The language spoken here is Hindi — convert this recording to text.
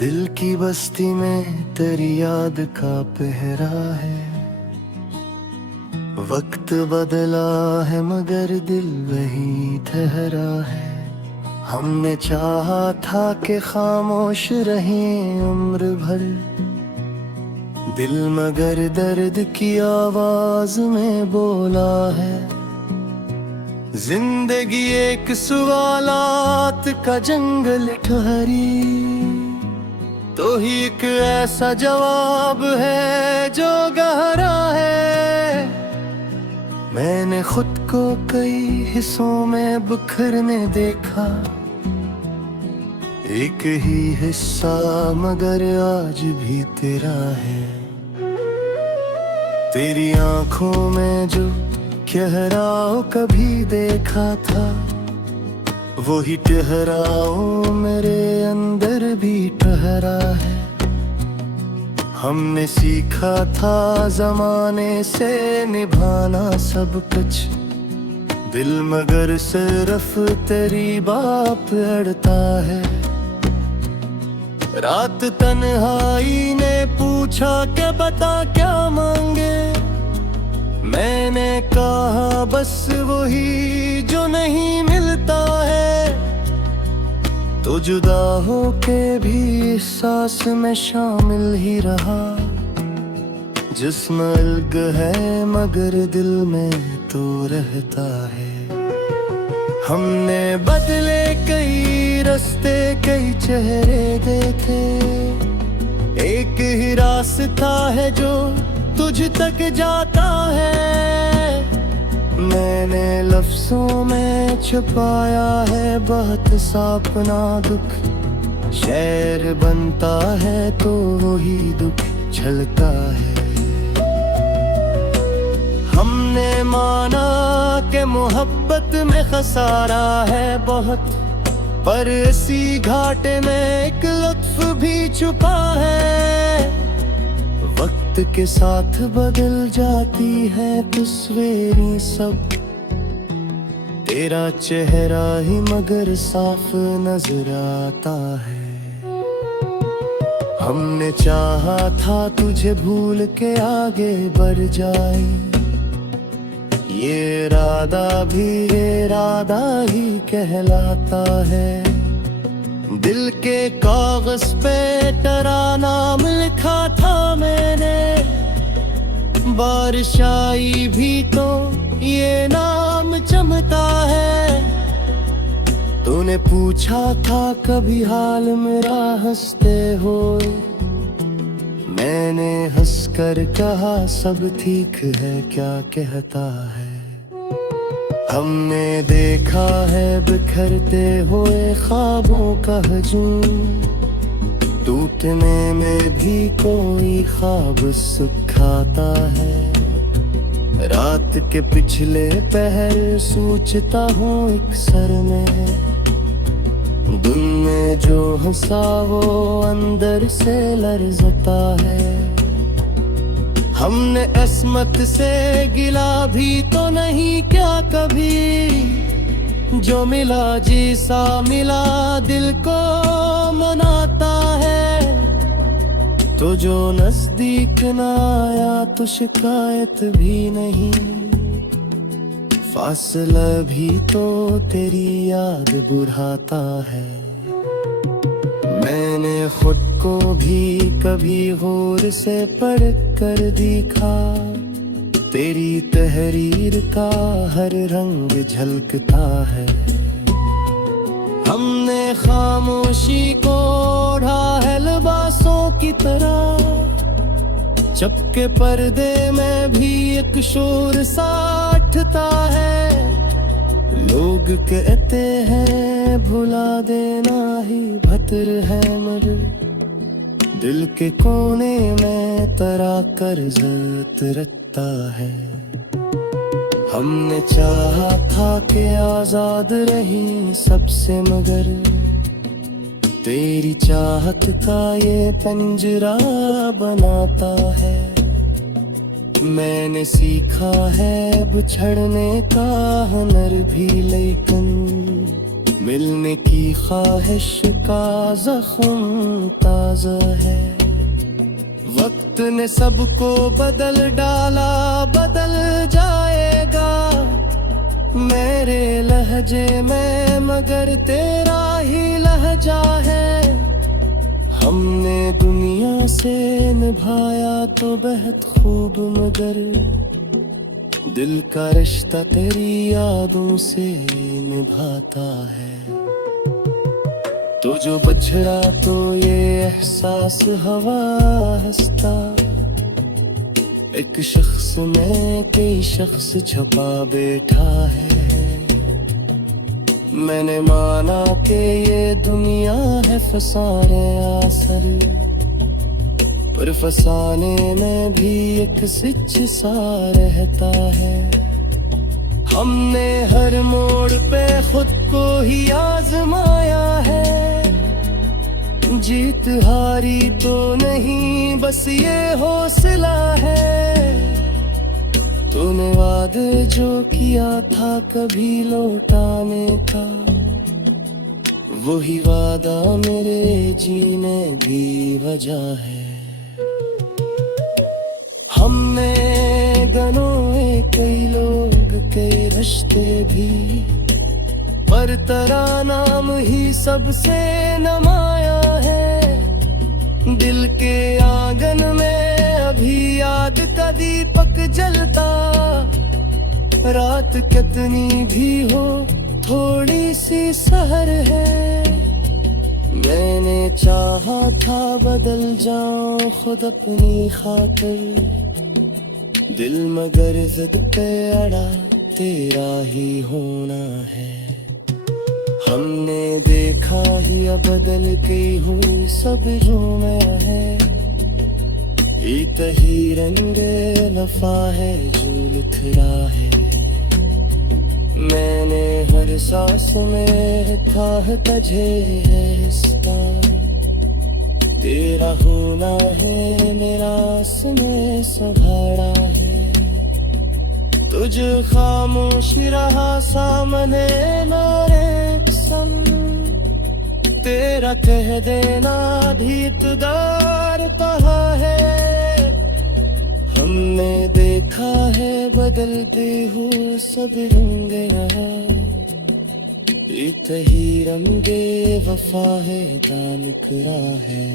दिल की बस्ती में तेरी याद का पहरा है। वक्त बदला है मगर दिल वही ठहरा है। हमने चाहा था कि खामोश रहें उम्र भर, दिल मगर दर्द की आवाज में बोला है। जिंदगी एक सवालात का जंगल ठहरी, तो ही एक ऐसा जवाब है जो गहरा है। मैंने खुद को कई हिस्सों में बिखरने देखा, एक ही हिस्सा मगर आज भी तेरा है। तेरी आंखों में जो ठहराव कभी देखा था, वही ठहराव मेरे अंदर भी ठहरा है। हमने सीखा था जमाने से निभाना सब कुछ, दिल मगर सिर्फ तेरी बात अड़ता है। रात तन्हाई ने पूछा कि बता क्या मांगे, मैंने कहा बस वही जो नहीं मिलता है। तो जुदा हो के भी इस सांस में शामिल ही रहा, जिस्म अलग है मगर दिल में तो रहता है। हमने बदले कई रास्ते, कई चेहरे देखे, एक ही रास्ता है जो तुझ तक जाता है। मैंने लफ्जों में छुपाया है बहुत सा अपना दुख, शेर बनता है तो वही दुख झलता है। हमने माना कि मोहब्बत में खसारा है बहुत, पर इसी घाटे में एक लुत्फ भी छुपा है। वक्त के साथ बदल जाती है तस्वीरें सब, तेरा चेहरा ही मगर साफ नजर आता है। हमने चाहा था तुझे भूल के आगे बढ़ जाए, ये इरादा भी इरादा ही कहलाता है। दिल के कागज पे तेरा नाम लिखा था मैंने, बारिश आई भी तो ये नाम चमकता है। तूने पूछा था कभी हाल मेरा हंसते हुए, मैंने हंसकर कहा सब ठीक है क्या कहता है। हमने देखा है बिखरते हुए ख्वाबों का हजूम, टूटने में भी कोई ख्वाब सुखाता है। रात के पिछले पहर सोचता हूँ एक सर में, दिन में जो हंसा वो अंदर से लरजता है। हमने अस्मत से गिला भी तो नहीं क्या कभी, जो मिला जैसा मिला दिल को मनाता है। तो जो नजदीक न आया तो शिकायत भी नहीं, फासला भी तो तेरी याद बुढ़ाता है। मैंने खुद को भी कभी गौर से पढ़ कर देखा, तेरी तहरीर का हर रंग झलकता है। हमने खामोशी को ओढ़ा है लिबासों की तरह, चपके पर्दे में भी एक शोर सा उठता है। लोग कहते हैं भुला देना ही भतर है, मगर दिल के कोने में तेरा कर्जत रखता है। हमने चाहा था कि आजाद रही सबसे, मगर तेरी चाहत का ये पंजरा बनाता है। मैंने सीखा है बिछड़ने का हुनर भी, लेकिन मिलने की ख्वाहिश का जख्म ताज़ा है। वक्त ने सबको बदल डाला, बदल जाएगा मेरे लहजे में, मगर तेरा ही लहजा है। हमने दुनिया से निभाया तो बेहद खूब, मगर दिल का रिश्ता तेरी यादों से निभाता है। तो जो बछड़ा तो ये एहसास हवा हंसता, एक शख्स में कई शख्स छपा बैठा है। मैंने माना कि ये दुनिया है फसाने आसर, पर फसाने में भी एक सिच सा रहता है। हमने हर मोड़ पे खुद को ही आजमाया है, जीत हारी तो नहीं बस ये हौसला है। तूने वादे जो किया था कभी लौटाने का, वही वादा मेरे जीने की वजह है। हमने गनोए कई लोग कई रिश्ते भी, पर तेरा नाम ही सबसे नमाया है। दिल के आंगन में अभी याद का दीपक जलता, रात कितनी भी हो थोड़ी सी सहर है। मैंने चाहा था बदल जाऊं खुद अपनी खातिर, दिल मगर जिद पे अड़ा तेरा ही होना है। हमने देखा ही अब बदल गई हूँ सब जो मैं है, इत ही रंग वफा है जो लिख रहा है। मैंने हर सांस में था तुझे है इसका, तेरा होना है मेरा उसने संभाला है। तुझ खामोश रहा सामने मेरे संग, तेरा कह देना भी तुदार कहा है। हमने देखा है बदलते हुए सब रंग यहाँ, इत ही रंगे वफा है दान करा है।